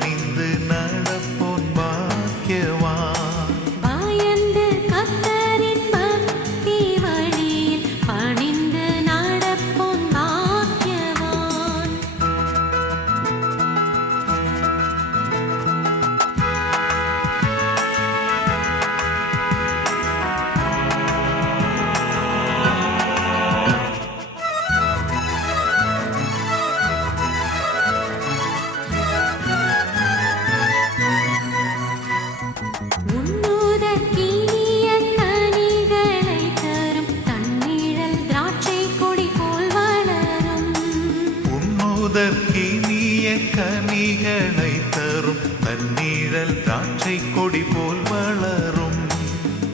பணிந்து நடப்போன் பாக்கியவான். பயந்து கர்த்தரின் பக்தி வழியில் பணிந்து நடப்போன் பாக்கியவான். உண்ணுதற்கினிய கனிகளைத் தரும் தன்னிழல் திராட்சைக் கொடி போல் வளரும். உண்ணுதற்கினிய கனிகளை தரும் தன்னிழல் திராட்சை கொடி போல் வளரும்.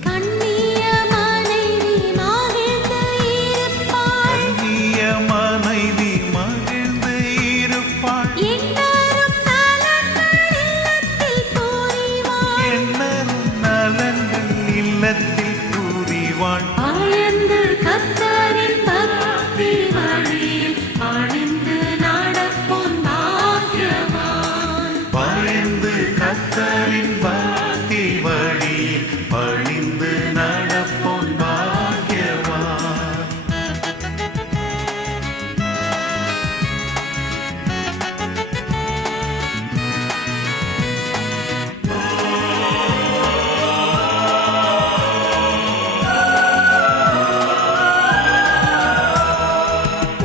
கண்ணிய மனைவி மகிழ்ந்து இருப்பாள். கண்ணிய மனைவி மகிழ்ந்து இருப்பாள். எண்ணரும் நலன்கள் இல்லத்தில் புரிவாள். எண்ணரும் நலன்கள் இல்லத்தில் புரிவாள். பயந்து கர்த்தரின் பக்தி வழியில் பணிந்து நடப்போன் பாக்கியவான். பயந்து கர்த்தரின் பக்தி வழியில் பணிந்து நடப்போன் பாக்கியவான்.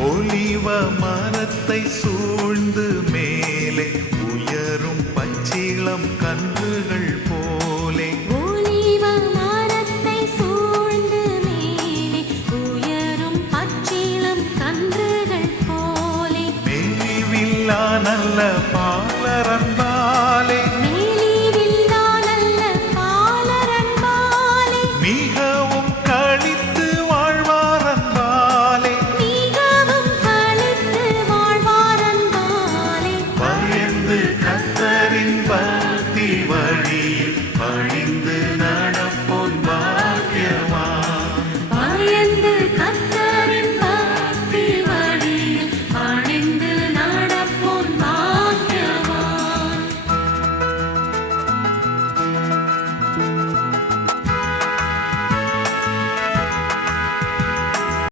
ஒலிவ மரத்தை சூழ்ந்து மேலே உயரும் பச்சிளம் கன்றுகள் போலே. ஒலிவ மரத்தை சூழ்ந்து மேலே உயரும் பச்சிளம் கன்றுகள் போலே மெலிவில்லா நல்ல